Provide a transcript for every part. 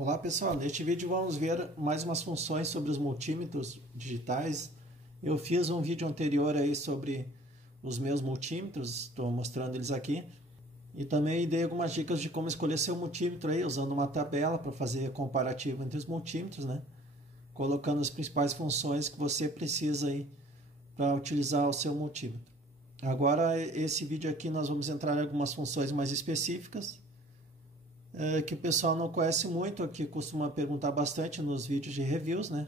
Olá pessoal, neste vídeo vamos ver mais umas funções sobre os multímetros digitais. Eu fiz um vídeo anterior aí sobre os meus multímetros, estou mostrando eles aqui. E também dei algumas dicas de como escolher seu multímetro aí, usando uma tabela para fazer comparativo entre os multímetros, né? Colocando as principais funções que você precisa aí para utilizar o seu multímetro. Agora, esse vídeo aqui nós vamos entrar em algumas funções mais específicas, que o pessoal não conhece muito, que costuma perguntar bastante nos vídeos de reviews, né?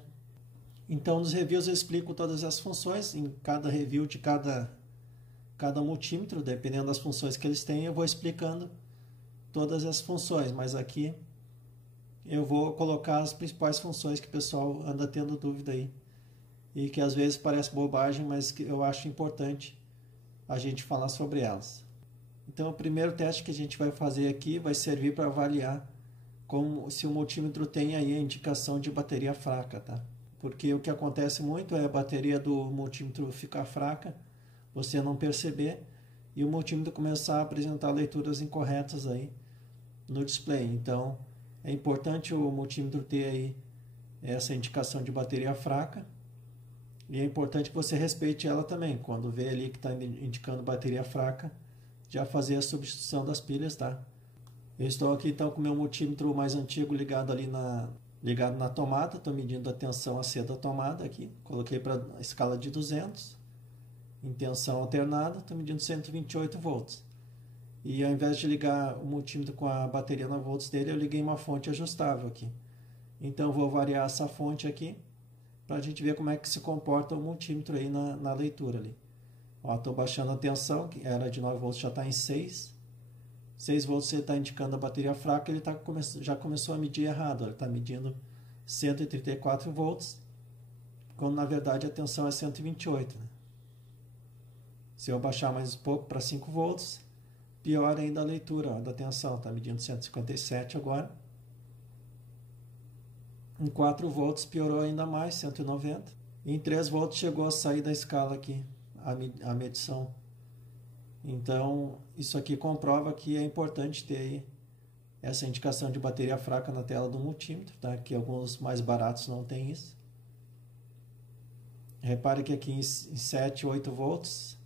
Então, nos reviews eu explico todas as funções, em cada review de cada multímetro, dependendo das funções que eles têm, eu vou explicando todas as funções, mas aqui eu vou colocar as principais funções que o pessoal anda tendo dúvida aí, e que às vezes parece bobagem, mas que eu acho importante a gente falar sobre elas. Então, o primeiro teste que a gente vai fazer aqui vai servir para avaliar se o multímetro tem aí a indicação de bateria fraca, tá? Porque o que acontece muito é a bateria do multímetro ficar fraca, você não perceber, e o multímetro começar a apresentar leituras incorretas aí no display. Então, é importante o multímetro ter aí essa indicação de bateria fraca, e é importante que você respeite ela também. Quando vê ali que está indicando bateria fraca, já fazer a substituição das pilhas, tá? Eu estou aqui então com o meu multímetro mais antigo ligado ali ligado na tomada, estou medindo a tensão AC da tomada aqui, coloquei para a escala de 200, em tensão alternada, estou medindo 128 volts. E ao invés de ligar o multímetro com a bateria na volts dele, eu liguei uma fonte ajustável aqui. Então eu vou variar essa fonte aqui, para a gente ver como é que se comporta o multímetro aí na leitura ali. Estou baixando a tensão, que era de 9 volts, já está em 6. 6 volts ele está indicando a bateria fraca, ele já começou a medir errado. Ele está medindo 134 volts, quando na verdade a tensão é 128. Né? Se eu baixar mais um pouco para 5 volts, piora ainda a leitura da tensão. Está medindo 157 agora. Em 4 volts piorou ainda mais, 190. E em 3 volts chegou a sair da escala aqui, a medição. Então, isso aqui comprova que é importante ter aí essa indicação de bateria fraca na tela do multímetro, tá? Que alguns mais baratos não tem isso. Repare que aqui em 7, 8 volts,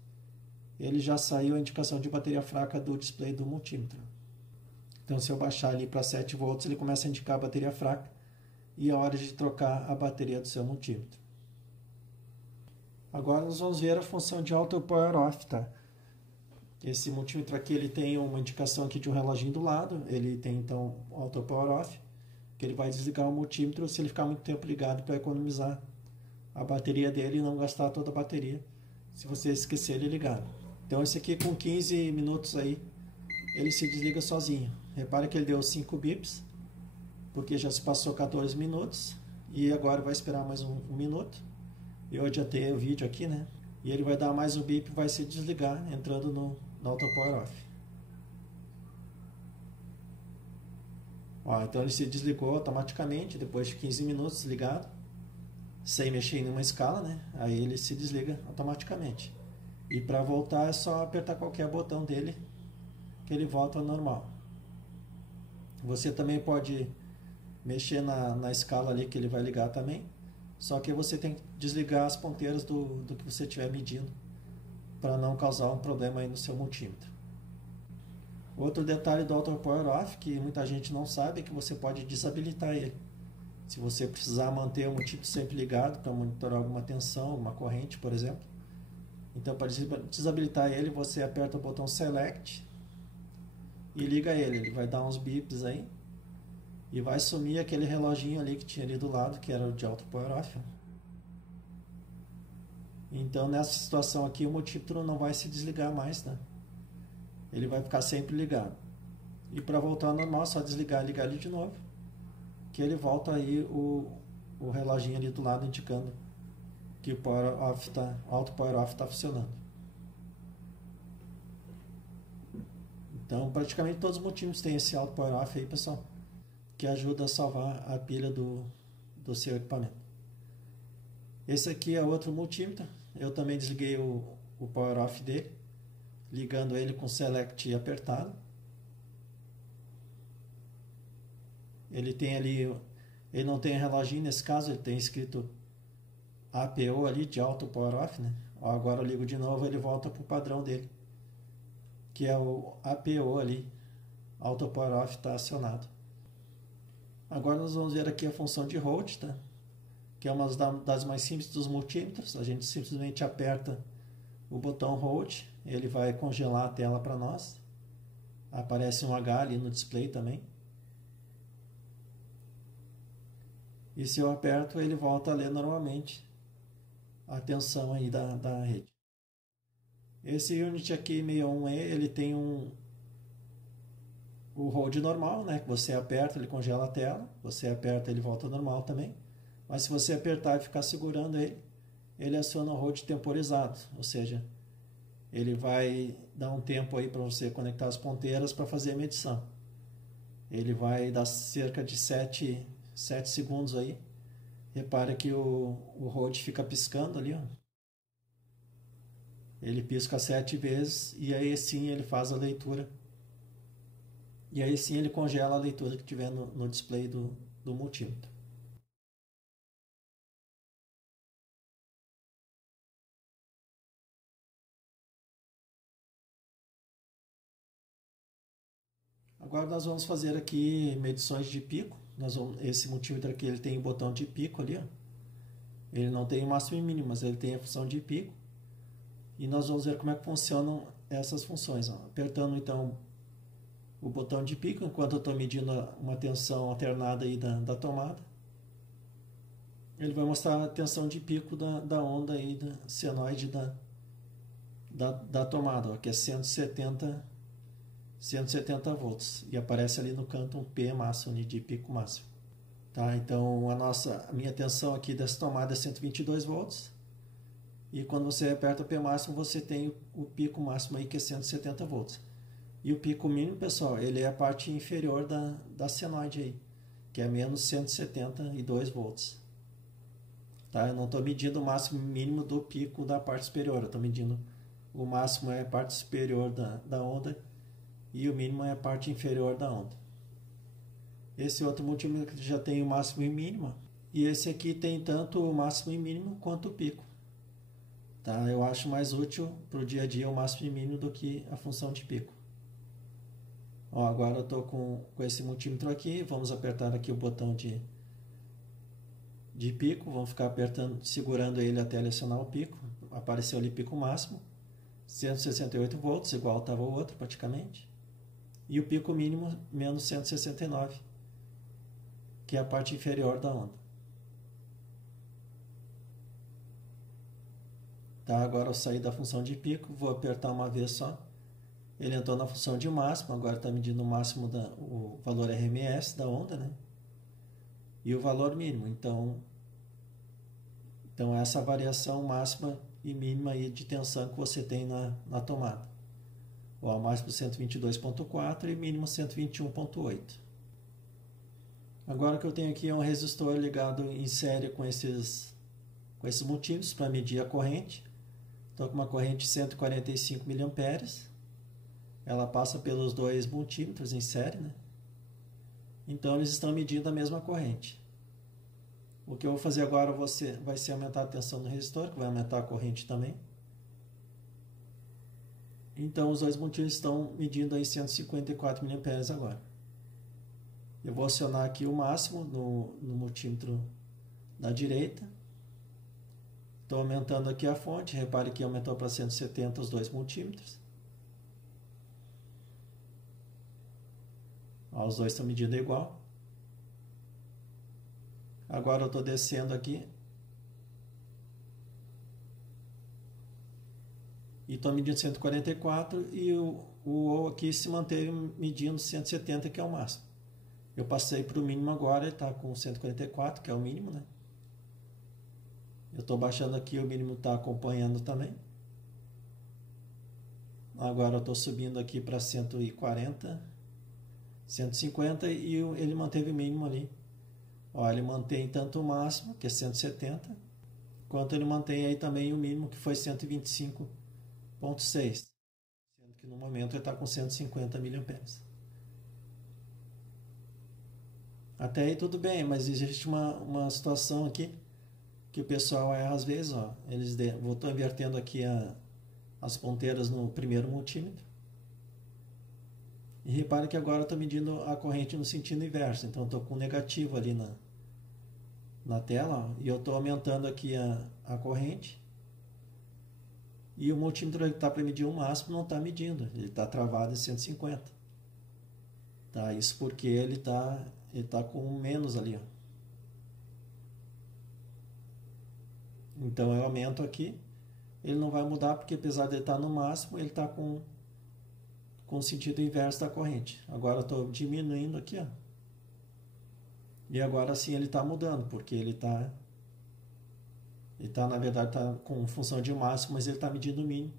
ele já saiu a indicação de bateria fraca do display do multímetro. Então, se eu baixar ali para 7 volts, ele começa a indicar a bateria fraca e é hora de trocar a bateria do seu multímetro. Agora nós vamos ver a função de Auto Power Off, tá? Esse multímetro aqui ele tem uma indicação aqui de um reloginho do lado, ele tem então Auto Power Off, que ele vai desligar o multímetro se ele ficar muito tempo ligado para economizar a bateria dele e não gastar toda a bateria, se você esquecer ele ligado. Então esse aqui com 15 minutos aí, ele se desliga sozinho. Repare que ele deu 5 bips, porque já se passou 14 minutos, e agora vai esperar mais um minuto. Eu adiantei o vídeo aqui, né? E ele vai dar mais um bip e vai se desligar, entrando no Auto Power Off. Então ele se desligou automaticamente, depois de 15 minutos ligado, sem mexer em nenhuma escala, né? Aí ele se desliga automaticamente. E para voltar é só apertar qualquer botão dele, que ele volta ao normal. Você também pode mexer na escala ali que ele vai ligar também, só que você tem que desligar as ponteiras do que você estiver medindo, para não causar um problema aí no seu multímetro. Outro detalhe do Auto Power Off, que muita gente não sabe, é que você pode desabilitar ele. Se você precisar manter o multímetro sempre ligado, para monitorar alguma tensão, alguma corrente, por exemplo. Então, para desabilitar ele, você aperta o botão Select e liga ele. Ele vai dar uns bips aí, e vai sumir aquele reloginho ali que tinha ali do lado, que era o de Auto Power Off. Então nessa situação aqui o multímetro não vai se desligar mais, né? Ele vai ficar sempre ligado. E para voltar ao normal, é só desligar e ligar ele de novo, que ele volta aí o reloginho ali do lado indicando que o Auto Power Off está funcionando. Então praticamente todos os multímetros têm esse Auto Power Off aí, pessoal, que ajuda a salvar a pilha do seu equipamento. Esse aqui é outro multímetro. Eu também desliguei o Power Off dele, ligando ele com Select apertado. Ele tem ali, ele não tem reloginho nesse caso, ele tem escrito APO ali de Auto Power Off, né? Agora eu ligo de novo, ele volta para o padrão dele, que é o APO ali, Auto Power Off está acionado. Agora nós vamos ver aqui a função de hold, tá? Que é uma das mais simples dos multímetros. A gente simplesmente aperta o botão hold, ele vai congelar a tela para nós. Aparece um H ali no display também. E se eu aperto, ele volta a ler normalmente a tensão aí da rede. Esse Unity aqui 61E, ele tem o hold normal, né? Que você aperta, ele congela a tela. Você aperta, ele volta ao normal também. Mas se você apertar e ficar segurando ele aciona o hold temporizado. Ou seja, ele vai dar um tempo aí para você conectar as ponteiras para fazer a medição. Ele vai dar cerca de 7 segundos aí. Repara que o hold fica piscando ali, ó. Ele pisca 7 vezes e aí sim ele faz a leitura. E aí sim ele congela a leitura que tiver no display do multímetro. Agora nós vamos fazer aqui medições de pico. Esse multímetro aqui ele tem o botão de pico ali, ó. Ele não tem o máximo e mínimo, mas ele tem a função de pico. E nós vamos ver como é que funcionam essas funções, ó. Apertando então o botão de pico, enquanto eu estou medindo uma tensão alternada aí da tomada. Ele vai mostrar a tensão de pico da onda aí, da senoide da tomada, ó, que é 170 volts. E aparece ali no canto um P máximo de pico máximo. Tá? Então a minha tensão aqui dessa tomada é 122 volts. E quando você aperta o P máximo, você tem o pico máximo aí que é 170 volts. E o pico mínimo, pessoal, ele é a parte inferior da senoide aí, que é menos 172 volts. Tá? Eu não estou medindo o máximo e mínimo do pico da parte superior, eu estou medindo o máximo é a parte superior da onda e o mínimo é a parte inferior da onda. Esse outro multímetro já tem o máximo e mínimo, e esse aqui tem tanto o máximo e mínimo quanto o pico. Tá? Eu acho mais útil para o dia a dia o máximo e mínimo do que a função de pico. Ó, agora eu estou com esse multímetro aqui, vamos apertar aqui o botão de pico, vamos ficar apertando, segurando ele até ele acionar o pico. Apareceu ali pico máximo, 168 volts, igual estava o outro praticamente. E o pico mínimo, menos 169, que é a parte inferior da onda. Tá, agora eu saí da função de pico, vou apertar uma vez só. Ele entrou na função de máximo, agora está medindo o máximo, o valor RMS da onda, né? E o valor mínimo. Então essa variação máxima e mínima aí de tensão que você tem na tomada. O máximo 122.4 e mínimo 121.8. Agora o que eu tenho aqui é um resistor ligado em série com esses multímetros para medir a corrente. Estou com uma corrente de 145 mA. Ela passa pelos dois multímetros em série, né? Então eles estão medindo a mesma corrente. O que eu vou fazer agora vai ser aumentar a tensão no resistor, que vai aumentar a corrente também. Então os dois multímetros estão medindo aí 154 mA agora. Eu vou acionar aqui o máximo no multímetro da direita. Estou aumentando aqui a fonte, repare que aumentou para 170 os dois multímetros. Ó, os dois estão medindo igual. Agora eu estou descendo aqui. E estou medindo 144 e o aqui se manteve medindo 170, que é o máximo. Eu passei para o mínimo agora, ele está com 144, que é o mínimo, né? Eu estou baixando aqui, o mínimo está acompanhando também. Agora eu estou subindo aqui para 140, 150 e ele manteve o mínimo ali. Ó, ele mantém tanto o máximo, que é 170, quanto ele mantém aí também o mínimo, que foi 125.6, sendo que no momento ele está com 150 mA. Até aí tudo bem, mas existe uma situação aqui que o pessoal erra às vezes, ó. Estou invertendo aqui as ponteiras no primeiro multímetro. E repare que agora eu estou medindo a corrente no sentido inverso. Então estou com negativo ali na tela, ó, e eu estou aumentando aqui a corrente. E o multímetro que está para medir o máximo não está medindo, ele está travado em 150. Tá? Isso porque ele tá com menos ali, ó. Então eu aumento aqui, ele não vai mudar porque apesar de ele estar no máximo, ele está com o sentido inverso da corrente. Agora eu estou diminuindo aqui, ó. E agora sim ele está mudando, porque ele tá na verdade tá com função de máximo, mas ele está medindo o mínimo,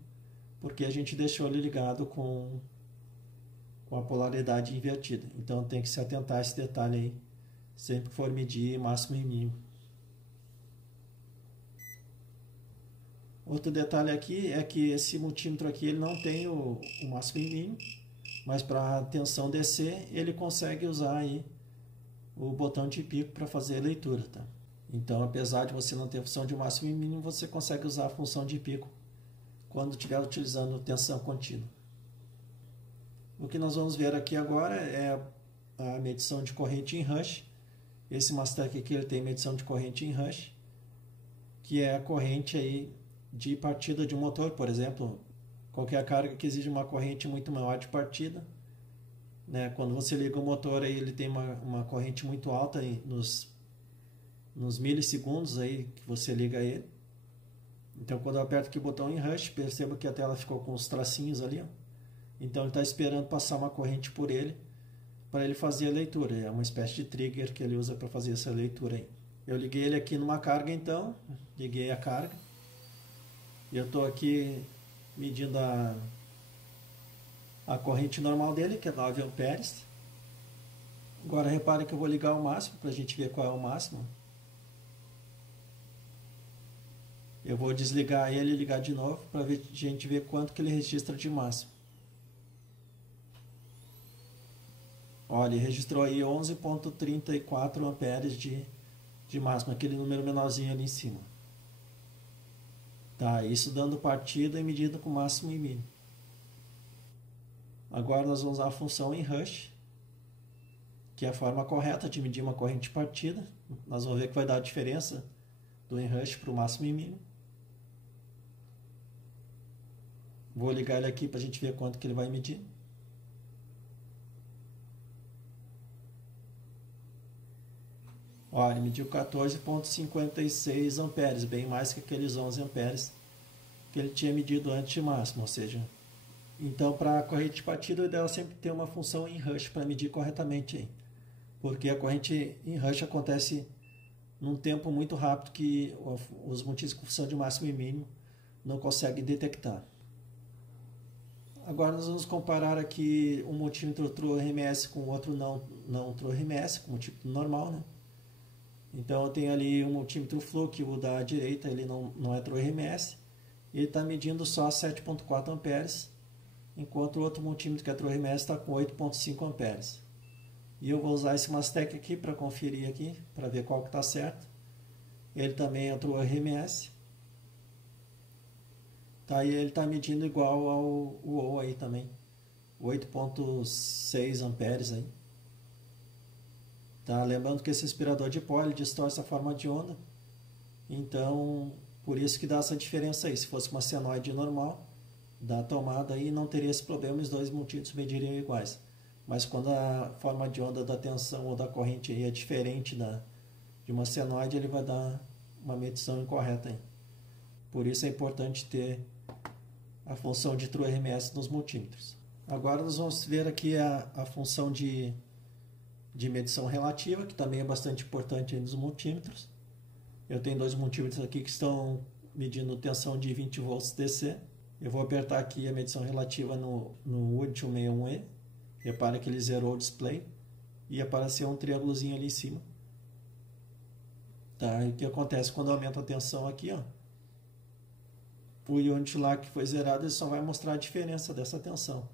porque a gente deixou ele ligado com a polaridade invertida. Então tem que se atentar a esse detalhe aí, sempre que for medir máximo e mínimo. Outro detalhe aqui é que esse multímetro aqui ele não tem o máximo e mínimo, mas para a tensão descer ele consegue usar aí o botão de pico para fazer a leitura, tá? Então, apesar de você não ter função de máximo e mínimo, você consegue usar a função de pico quando estiver utilizando tensão contínua. O que nós vamos ver aqui agora é a medição de corrente em rush. Esse Mastec aqui ele tem medição de corrente em rush, que é a corrente aí de partida de um motor, por exemplo, qualquer carga que exige uma corrente muito maior de partida, né? Quando você liga o motor aí, ele tem uma corrente muito alta aí nos milissegundos aí que você liga ele. Então quando eu aperto aqui o botão em rush, perceba que a tela ficou com os tracinhos ali, ó. Então ele está esperando passar uma corrente por ele para ele fazer a leitura. É uma espécie de trigger que ele usa para fazer essa leitura aí. Eu liguei ele aqui numa carga, então liguei a carga. E eu estou aqui medindo a corrente normal dele, que é 9 amperes. Agora repare que eu vou ligar o máximo para a gente ver qual é o máximo. Eu vou desligar ele e ligar de novo para a gente ver quanto que ele registra de máximo. Olha, ele registrou aí 11,34 amperes de máximo, aquele número menorzinho ali em cima. Tá, isso dando partida e medindo com máximo e mínimo. Agora nós vamos usar a função em rush, que é a forma correta de medir uma corrente de partida. Nós vamos ver que vai dar a diferença do em rush para o máximo e mínimo. Vou ligar ele aqui para a gente ver quanto que ele vai medir. Olha, ele mediu 14,56 amperes, bem mais que aqueles 11 amperes que ele tinha medido antes de máximo, ou seja, então para a corrente de partida o ideal é sempre ter uma função em rush para medir corretamente aí, porque a corrente em rush acontece num tempo muito rápido que os multímetros com função de máximo e mínimo não conseguem detectar. Agora nós vamos comparar aqui um multímetro True RMS com outro não True RMS, com multímetro normal, né? Então eu tenho ali um multímetro Fluke, o da direita, ele não é True RMS, ele está medindo só 7,4 amperes, enquanto o outro multímetro que é True RMS está com 8,5 amperes. E eu vou usar esse Mastec aqui para conferir aqui, para ver qual que está certo. Ele também é True RMS. Tá, e ele está medindo igual ao UO aí também, 8,6 amperes aí. Tá, lembrando que esse aspirador de pó ele distorce a forma de onda, então por isso que dá essa diferença aí. Se fosse uma senoide normal da tomada aí não teria esse problema, os dois multímetros mediriam iguais. Mas quando a forma de onda da tensão ou da corrente aí é diferente de uma senoide, ele vai dar uma medição incorreta aí. Por isso é importante ter a função de True RMS nos multímetros. Agora nós vamos ver aqui a função de medição relativa, que também é bastante importante nos multímetros. Eu tenho dois multímetros aqui que estão medindo tensão de 20 volts DC. Eu vou apertar aqui a medição relativa no UD 161E. Repara que ele zerou o display e apareceu um triângulozinho ali em cima. Tá? E o que acontece quando aumenta a tensão aqui, ó? O unit lá que foi zerado, ele só vai mostrar a diferença dessa tensão.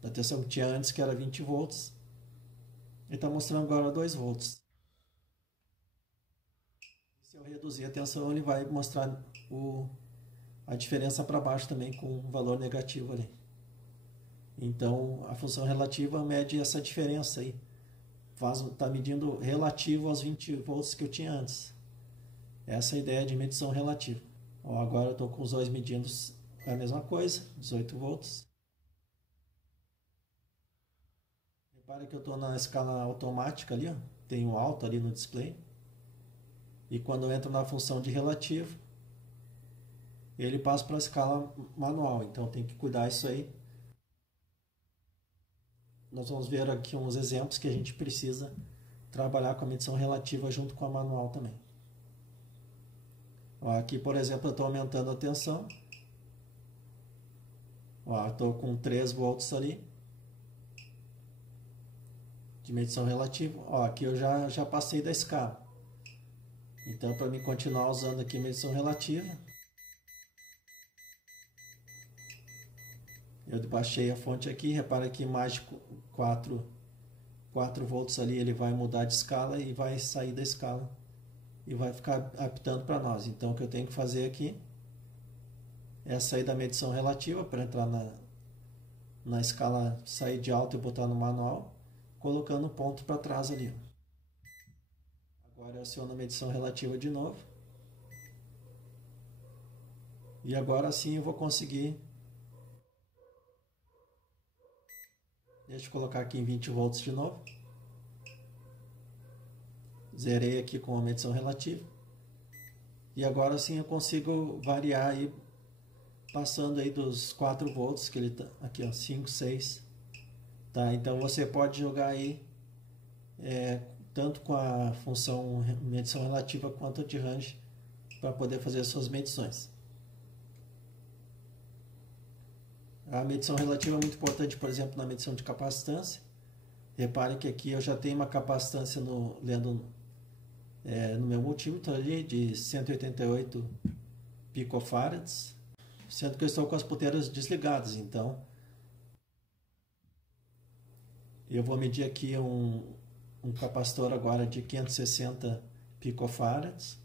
Da tensão que tinha antes, que era 20 volts, Ele está mostrando agora 2 volts. Se eu reduzir a tensão, ele vai mostrar a diferença para baixo também com um valor negativo ali. Então, a função relativa mede essa diferença aí. Está medindo relativo aos 20 volts que eu tinha antes. Essa é a ideia de medição relativa. Ó, agora eu estou com os dois medindo a mesma coisa, 18 volts. Repara que eu estou na escala automática ali, ó. Tem um alto ali no display. E quando eu entro na função de relativo, ele passa para a escala manual. Então tem que cuidar disso aí. Nós vamos ver aqui uns exemplos que a gente precisa trabalhar com a medição relativa junto com a manual também. Ó, aqui, por exemplo, eu estou aumentando a tensão. Estou com 3 volts ali de medição relativa. Ó, aqui eu já passei da escala. Então, para mim continuar usando aqui medição relativa, eu baixei a fonte aqui. Repara que mais de 4 volts ali ele vai mudar de escala e vai sair da escala e vai ficar apitando para nós. Então, o que eu tenho que fazer aqui é sair da medição relativa para entrar na escala, sair de alta e botar no manual, colocando o ponto para trás ali. Agora eu aciono a medição relativa de novo. E agora sim eu vou conseguir. Deixa eu colocar aqui em 20 volts de novo. Zerei aqui com a medição relativa. E agora sim eu consigo variar aí, passando aí dos 4 volts que ele tá aqui, ó, 5, 6. Tá? Então você pode jogar aí tanto com a função medição relativa quanto de range para poder fazer as suas medições. A medição relativa é muito importante, por exemplo, na medição de capacitância. Repare que aqui eu já tenho uma capacitância no meu multímetro ali de 188 picofarads, sendo que eu estou com as ponteiras desligadas. Então eu vou medir aqui um capacitor agora de 560 picofarads,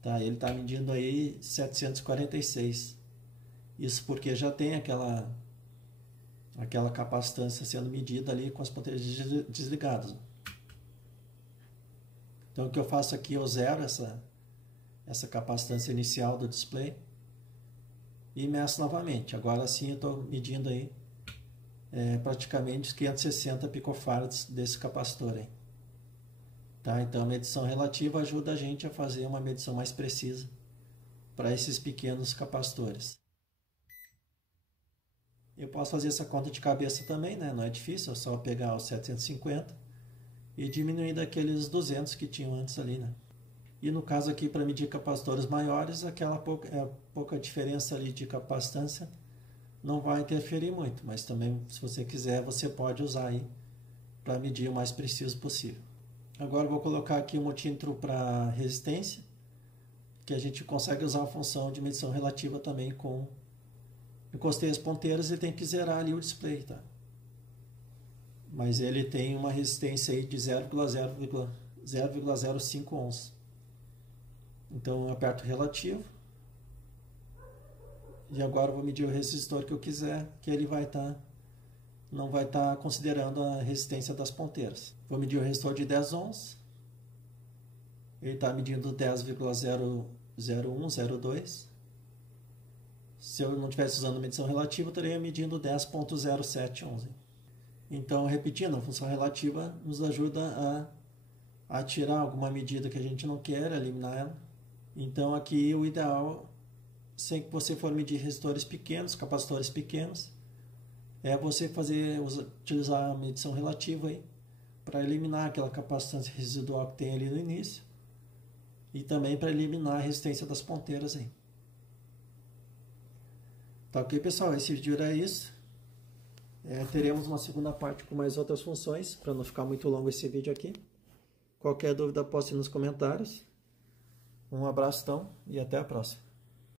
tá? Ele está medindo aí 746. Isso porque já tem aquela capacitância sendo medida ali com as ponteiras desligadas. Então o que eu faço aqui, eu zero essa capacitância inicial do display e meço novamente. Agora sim eu estou medindo aí praticamente 560 picofarads desse capacitor aí. Tá? Então a medição relativa ajuda a gente a fazer uma medição mais precisa para esses pequenos capacitores. Eu posso fazer essa conta de cabeça também, né? Não é difícil, é só pegar os 750 e diminuir daqueles 200 que tinham antes ali, né? E no caso aqui, para medir capacitores maiores, aquela pouca diferença ali de capacitância não vai interferir muito, mas também, se você quiser, você pode usar aí para medir o mais preciso possível. Agora eu vou colocar aqui o multímetro para resistência, que a gente consegue usar a função de medição relativa também com... Encostei as ponteiras e tem que zerar ali o display, tá? Mas ele tem uma resistência aí de 0,05 ohms. Então eu aperto relativo. E agora eu vou medir o resistor que eu quiser, que ele não vai estar considerando a resistência das ponteiras. Vou medir o resistor de 10 ohms. Ele está medindo 10,00102. Se eu não estivesse usando medição relativa, eu estaria medindo 10,07 ohms. Então, repetindo, a função relativa nos ajuda a tirar alguma medida que a gente não quer, eliminar ela. Então, aqui o ideal, sem que você for medir resistores pequenos, capacitores pequenos, é você utilizar a medição relativa aí para eliminar aquela capacitância residual que tem ali no início e também para eliminar a resistência das ponteiras aí. Tá ok, pessoal? Esse vídeo era isso. Teremos uma segunda parte com mais outras funções, para não ficar muito longo esse vídeo aqui. Qualquer dúvida, poste nos comentários. Um abraço então e até a próxima.